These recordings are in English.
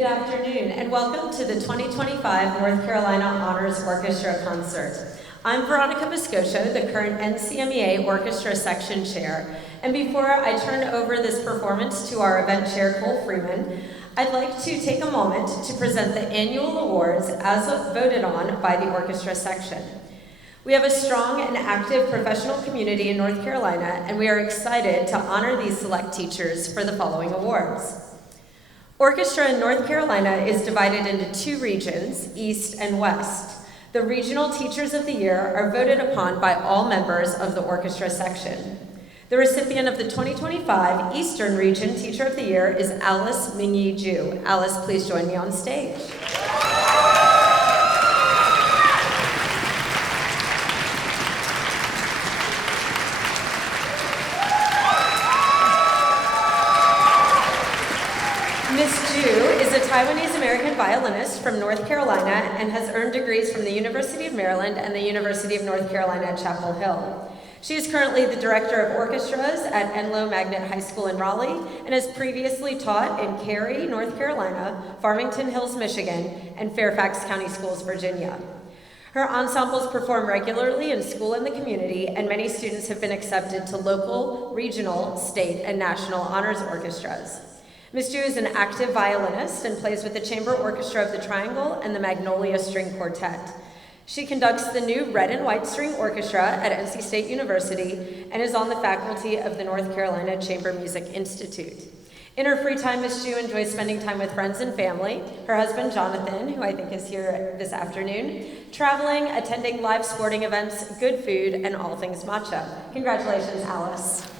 Good afternoon, and welcome to the 2025 North Carolina Honors Orchestra Concert. I'm Veronica Moscoso, the current NCMEA Orchestra Section Chair, and before I turn over this performance to our event chair, Cole Freeman, I'd like to take a moment to present the annual awards as voted on by the orchestra section. We have a strong and active professional community in North Carolina, and we are excited to honor these select teachers for the following awards. Orchestra in North Carolina is divided into two regions, East and West. The Regional Teachers of the Year are voted upon by all members of the orchestra section. The recipient of the 2025 Eastern Region Teacher of the Year is Alice Mingyi Ju. Alice, please join me on stage. Ms. Ju is a Taiwanese-American violinist from North Carolina and has earned degrees from the University of Maryland and the University of North Carolina at Chapel Hill. She is currently the Director of Orchestras at Enloe Magnet High School in Raleigh and has previously taught in Cary, North Carolina, Farmington Hills, Michigan, and Fairfax County Schools, Virginia. Her ensembles perform regularly in school and the community, and many students have been accepted to local, regional, state, and national honors orchestras. Ms. Ju is an active violinist and plays with the Chamber Orchestra of the Triangle and the Magnolia String Quartet. She conducts the new Red and White String Orchestra at NC State University and is on the faculty of the North Carolina Chamber Music Institute. In her free time, Ms. Ju enjoys spending time with friends and family, her husband Jonathan, who I think is here this afternoon, traveling, attending live sporting events, good food, and all things matcha. Congratulations, Alice.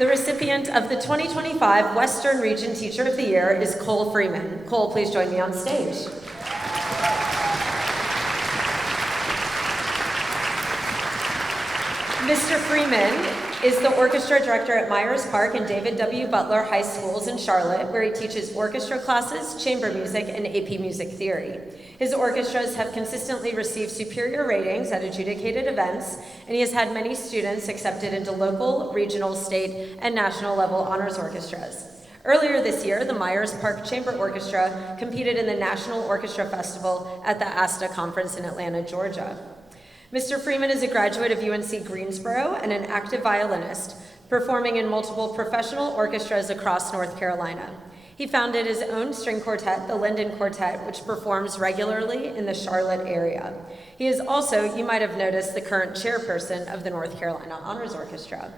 The recipient of the 2025 Western Region Teacher of the Year is Cole Freeman. Cole, please join me on stage. Mr. Freeman is the orchestra director at Myers Park and David W. Butler High Schools in Charlotte, where he teaches orchestra classes, chamber music, and AP music theory. His orchestras have consistently received superior ratings at adjudicated events, and he has had many students accepted into local, regional, state, and national level honors orchestras. Earlier this year, the Myers Park Chamber Orchestra competed in the National Orchestra Festival at the ASTA Conference in Atlanta, Georgia. Mr. Freeman is a graduate of UNC Greensboro and an active violinist, performing in multiple professional orchestras across North Carolina. He founded his own string quartet, the Linden Quartet, which performs regularly in the Charlotte area. He is also, you might have noticed, the current chairperson of the North Carolina Honors Orchestra.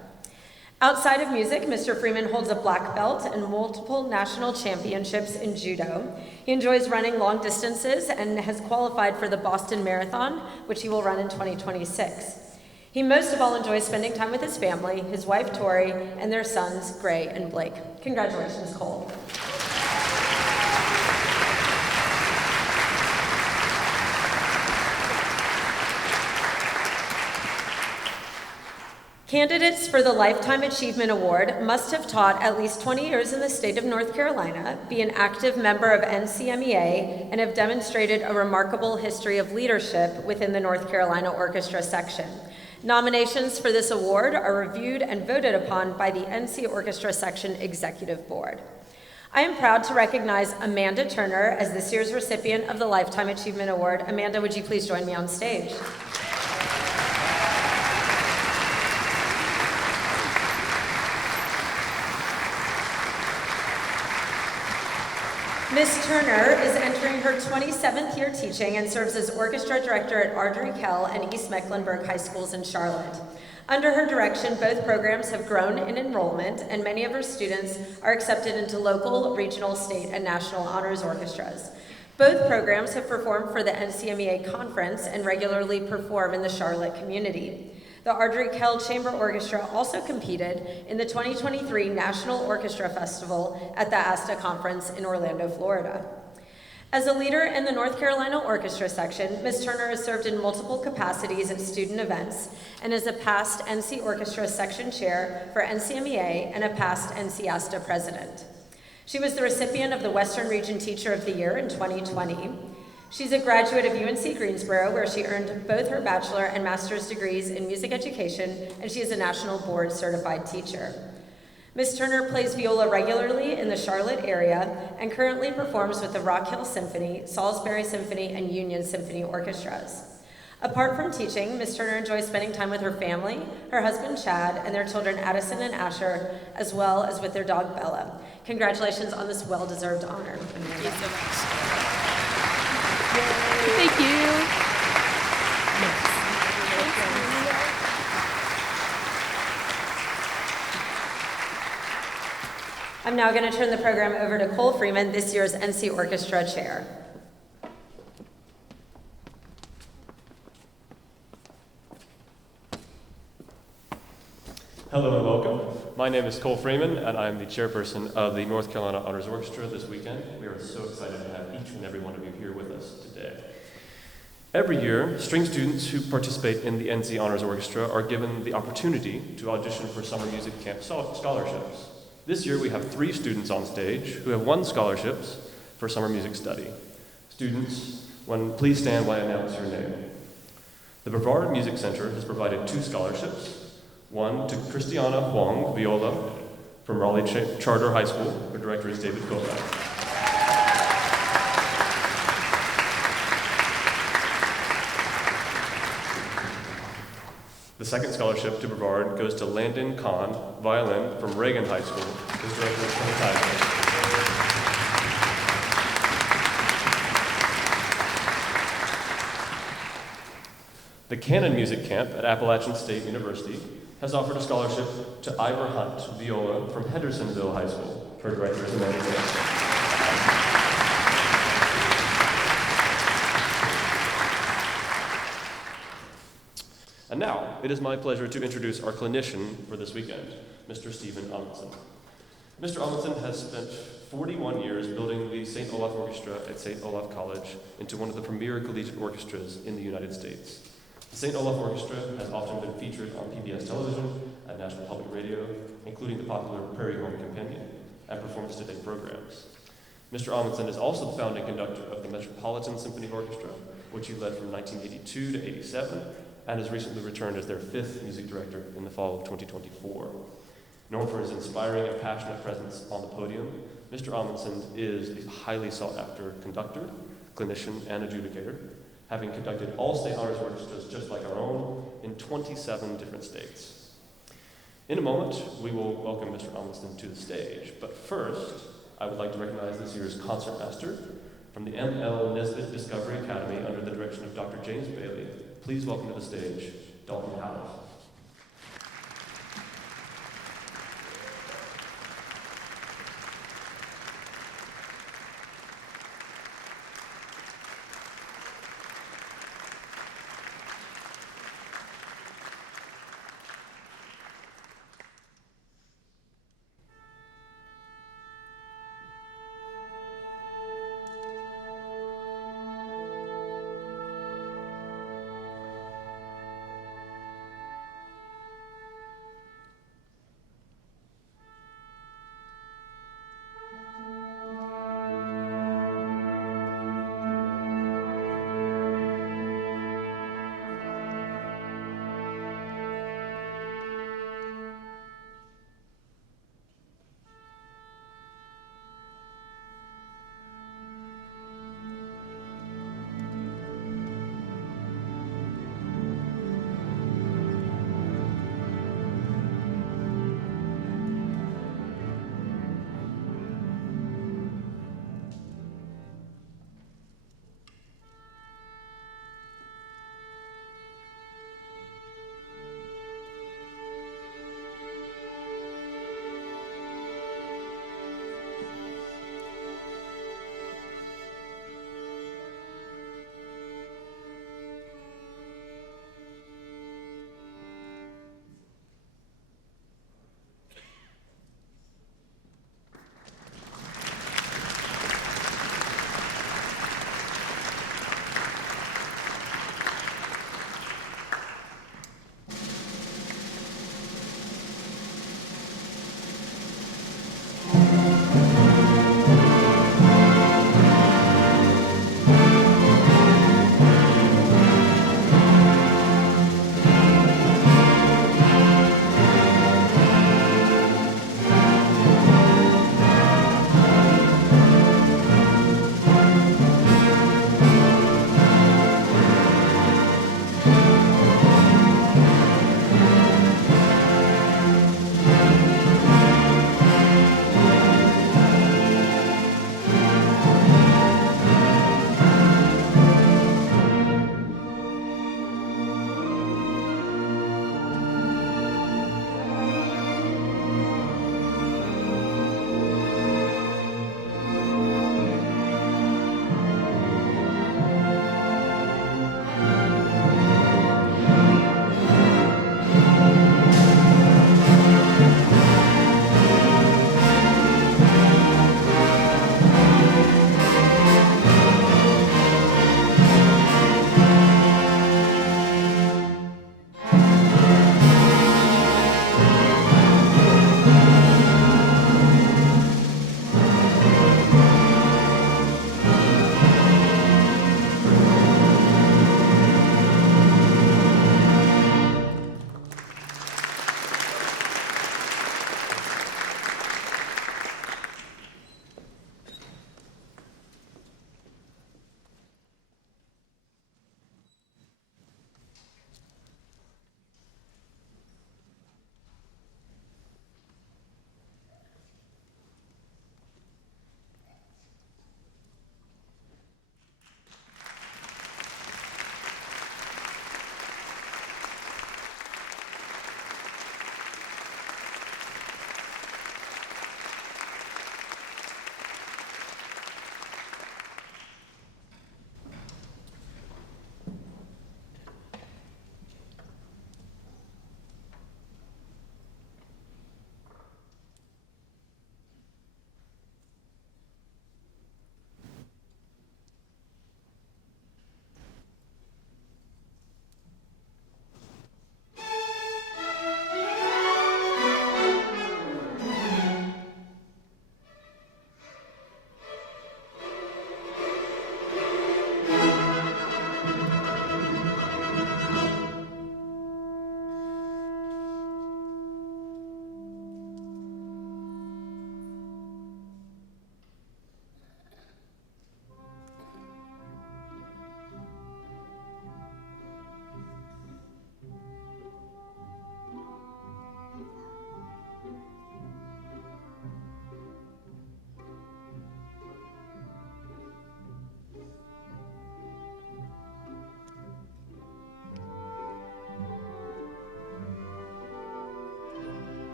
Outside of music, Mr. Freeman holds a black belt and multiple national championships in judo. He enjoys running long distances and has qualified for the Boston Marathon, which he will run in 2026. He most of all enjoys spending time with his family, his wife Tori, and their sons, Gray and Blake. Congratulations, Cole. Candidates for the Lifetime Achievement Award must have taught at least 20 years in the state of North Carolina, be an active member of NCMEA, and have demonstrated a remarkable history of leadership within the North Carolina Orchestra section. Nominations for this award are reviewed and voted upon by the NC Orchestra Section Executive Board. I am proud to recognize Amanda Turner as this year's recipient of the Lifetime Achievement Award. Amanda, would you please join me on stage? Ms. Turner is entering her 27th year teaching and serves as orchestra director at Ardrey Kell and East Mecklenburg High Schools in Charlotte. Under her direction, both programs have grown in enrollment, and many of her students are accepted into local, regional, state, and national honors orchestras. Both programs have performed for the NCMEA conference and regularly perform in the Charlotte community. The Ardrey Kell Chamber Orchestra also competed in the 2023 National Orchestra Festival at the ASTA Conference in Orlando, Florida. As a leader in the North Carolina Orchestra section, Ms. Turner has served in multiple capacities at student events and is a past NC Orchestra section chair for NCMEA and a past NC ASTA president. She was the recipient of the Western Region Teacher of the Year in 2020. She's a graduate of UNC Greensboro, where she earned both her bachelor and master's degrees in music education, and she is a national board certified teacher. Ms. Turner plays viola regularly in the Charlotte area and currently performs with the Rock Hill Symphony, Salisbury Symphony, and Union Symphony orchestras. Apart from teaching, Ms. Turner enjoys spending time with her family, her husband Chad, and their children Addison and Asher, as well as with their dog Bella. Congratulations on this well-deserved honor. Thank you so much. Thank you. I'm now going to turn the program over to Cole Freeman, this year's NC Orchestra Chair. Hello and welcome. My name is Cole Freeman, and I'm the chairperson of the North Carolina Honors Orchestra this weekend. We are so excited to have each and every one of you here with us today. Every year, string students who participate in the NC Honors Orchestra are given the opportunity to audition for summer music camp scholarships. This year, we have 3 students on stage who have won scholarships for summer music study. Students, please stand when I announce your name. The Brevard Music Center has provided 2 scholarships. One to Christiana Huang, viola, from Raleigh Charter High School. Her director is David Kovac. The second scholarship to Brevard goes to Landon Kahn, violin, from Reagan High School. His director is Tony Tyson. The Canon Music Camp at Appalachian State University has offered a scholarship to Ivor Hunt, viola, from Hendersonville High School. Her director is Amanda Grant. And now, it is my pleasure to introduce our clinician for this weekend, Mr. Stephen Amundsen. Mr. Amundsen has spent 41 years building the St. Olaf Orchestra at St. Olaf College into one of the premier collegiate orchestras in the United States. The St. Olaf Orchestra has often been featured on PBS television, at National Public Radio, including the popular Prairie Home Companion, and Performance Today programs. Mr. Amundsen is also the founding conductor of the Metropolitan Symphony Orchestra, which he led from 1982 to 87, and has recently returned as their 5th music director in the fall of 2024. Known for his inspiring and passionate presence on the podium, Mr. Amundsen is a highly sought-after conductor, clinician, and adjudicator, having conducted all state honors orchestras just like our own in 27 different states. In a moment, we will welcome Mr. Amundsen to the stage, but first, I would like to recognize this year's concertmaster from the M.L. Nesbitt Discovery Academy under the direction of Dr. James Bailey. Please welcome to the stage, Dalton Howell.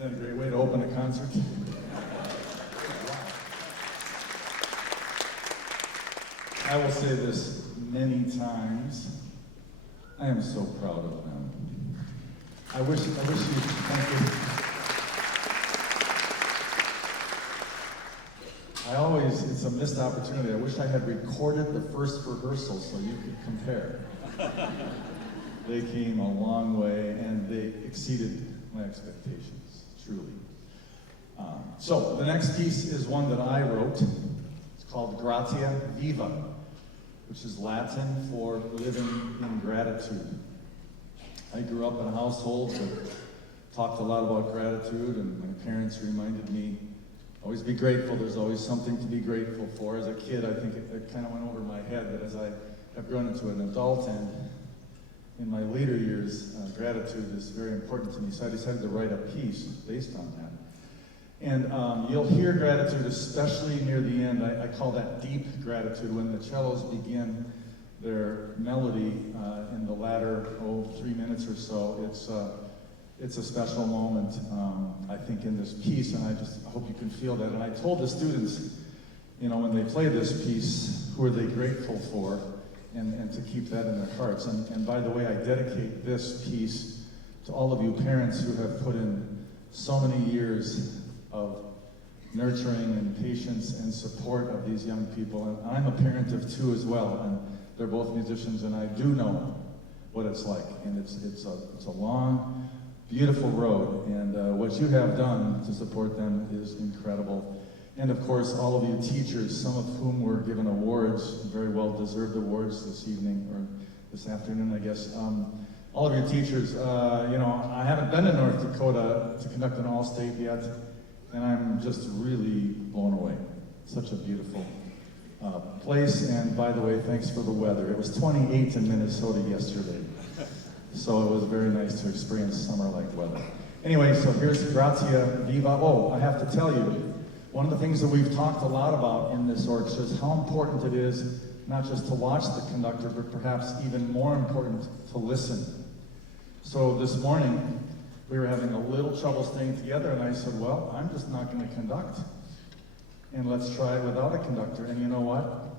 that a great way to open a concert? I will say this many times. I am so proud of them. I wish you, thank you. It's a missed opportunity. I wish I had recorded the first rehearsal so you could compare. They came a long way and they exceeded my expectations, truly. So the next piece is one that I wrote. It's called Gratia Viva, which is Latin for living in gratitude. I grew up in a household that talked a lot about gratitude, and my parents reminded me, always be grateful, there's always something to be grateful for. As a kid, I think it kind of went over my head that as I have grown into an adult and in my later years, gratitude is very important to me, so I decided to write a piece based on that. And you'll hear gratitude, especially near the end. I call that deep gratitude, when the cellos begin their melody in the latter 3 minutes or so. It's a special moment, I think, in this piece, and I just hope you can feel that. And I told the students, when they play this piece, who are they grateful for, and to keep that in their hearts. And by the way, I dedicate this piece to all of you parents who have put in so many years of nurturing and patience and support of these young people. And I'm a parent of 2 as well, and they're both musicians, and I do know what it's like. And it's a long, beautiful road, and what you have done to support them is incredible. And of course, all of you teachers, some of whom were given awards, very well-deserved awards this evening, or this afternoon, I guess. All of your teachers, I haven't been to North Dakota to conduct an all-state yet, and I'm just really blown away. Such a beautiful place, and by the way, thanks for the weather. It was 28 in Minnesota yesterday, so it was very nice to experience summer-like weather. Anyway, so here's Gratia Viva. Oh, I have to tell you, one of the things that we've talked a lot about in this orchestra is how important it is not just to watch the conductor, but perhaps even more important, to listen. So this morning, we were having a little trouble staying together, and I said, well, I'm just not going to conduct. And let's try it without a conductor. And you know what?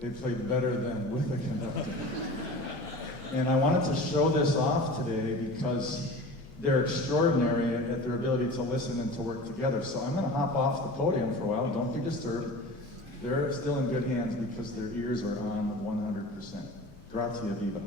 They played better than with a conductor. And I wanted to show this off today because they're extraordinary at their ability to listen and to work together. So I'm going to hop off the podium for a while. Don't be disturbed. They're still in good hands because their ears are on 100%. Gratia Viva.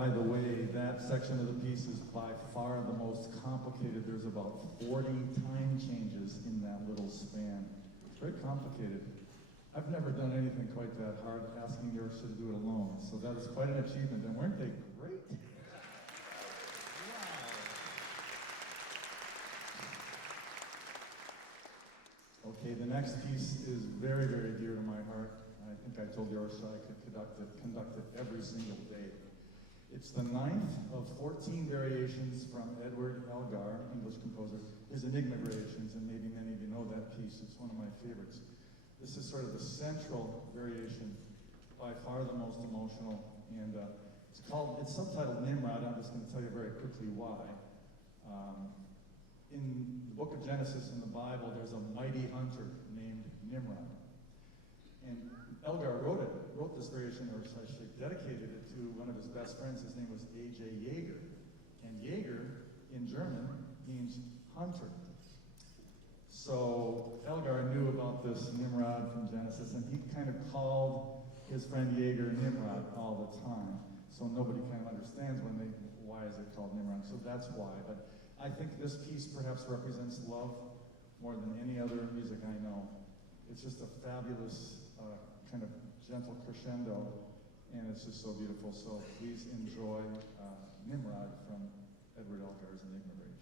By the way, that section of the piece is by far the most complicated. There's about 40 time changes in that little span. It's very complicated. I've never done anything quite that hard, asking the orchestra to do it alone. So that is quite an achievement, and weren't they great? Wow. Okay, the next piece is very, very dear to my heart. I think I told the orchestra I could conduct it every single day. It's the 9th of 14 variations from Edward Elgar, English composer, his Enigma variations, and maybe many of you know that piece. It's one of my favorites. This is sort of the central variation, by far the most emotional, and it's subtitled Nimrod. I'm just going to tell you very quickly why. In the book of Genesis in the Bible, there's a mighty hunter named Nimrod. And Elgar wrote this variation, or I should dedicated it to one of his best friends. His name was A.J. Jaeger. And Jaeger, in German, means hunter. So Elgar knew about this Nimrod from Genesis, and he kind of called his friend Jaeger Nimrod all the time. So nobody kind of understands why is it called Nimrod. So that's why. But I think this piece perhaps represents love more than any other music I know. It's just a fabulous kind of gentle crescendo, and it's just so beautiful. So please enjoy Nimrod from Edward Elgar's Enigma variations.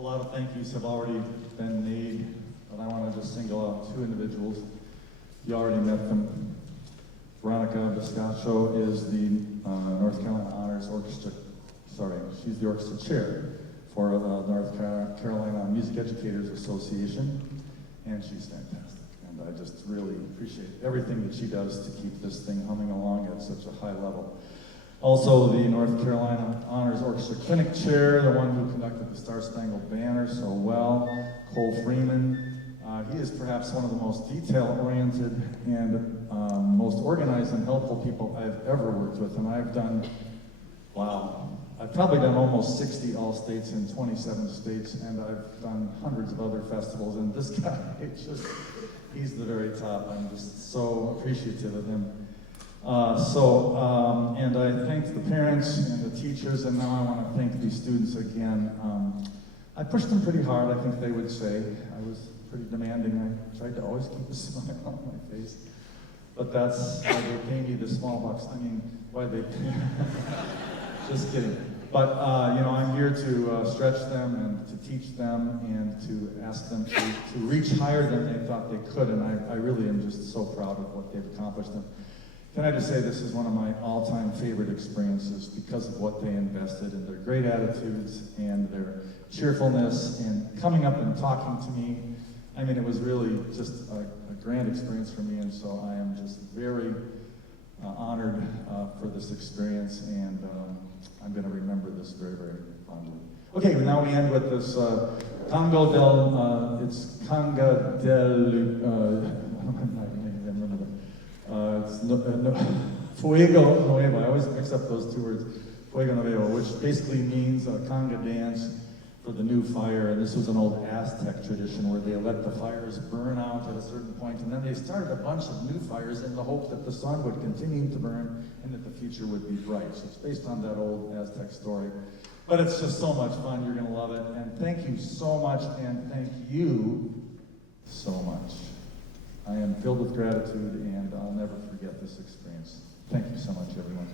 A lot of thank yous have already been made, but I want to just single out two individuals. You already met them. Veronica Biscaccio is the North Carolina Honors Orchestra, she's the orchestra chair for the North Carolina Music Educators Association, and she's fantastic. And I just really appreciate everything that she does to keep this thing humming along at such a high level. Also, the North Carolina Honors Orchestra Clinic Chair, the one who conducted the Star Spangled Banner so well, Cole Freeman. He is perhaps one of the most detail-oriented and most organized and helpful people I've ever worked with. And I've probably done almost 60 all-states in 27 states, and I've done hundreds of other festivals. And this guy, he's the very top. I'm just so appreciative of him. And I thank the parents and the teachers, and now I want to thank these students again. I pushed them pretty hard, I think they would say. I was pretty demanding. I tried to always keep a smile on my face. But that's why they pay me the small bucks. I mean, why they pay me. Just kidding. But, I'm here to stretch them and to teach them and to ask them to reach higher than they thought they could. And I really am just so proud of what they've accomplished. And can I just say this is one of my all-time favorite experiences because of what they invested in their great attitudes and their cheerfulness and coming up and talking to me. I mean, it was really just a grand experience for me, and so I am just very honored for this experience, and I'm going to remember this very, very fondly. Okay, now we end with this Conga del, Fuego Nuevo. I always mix up those two words, Fuego Nuevo, which basically means a conga dance for the new fire. And this was an old Aztec tradition where they let the fires burn out at a certain point, and then they started a bunch of new fires in the hope that the sun would continue to burn and that the future would be bright. So it's based on that old Aztec story. But it's just so much fun. You're going to love it. And thank you so much, and thank you so much. I am filled with gratitude, and I'll never forget this experience. Thank you so much, everyone.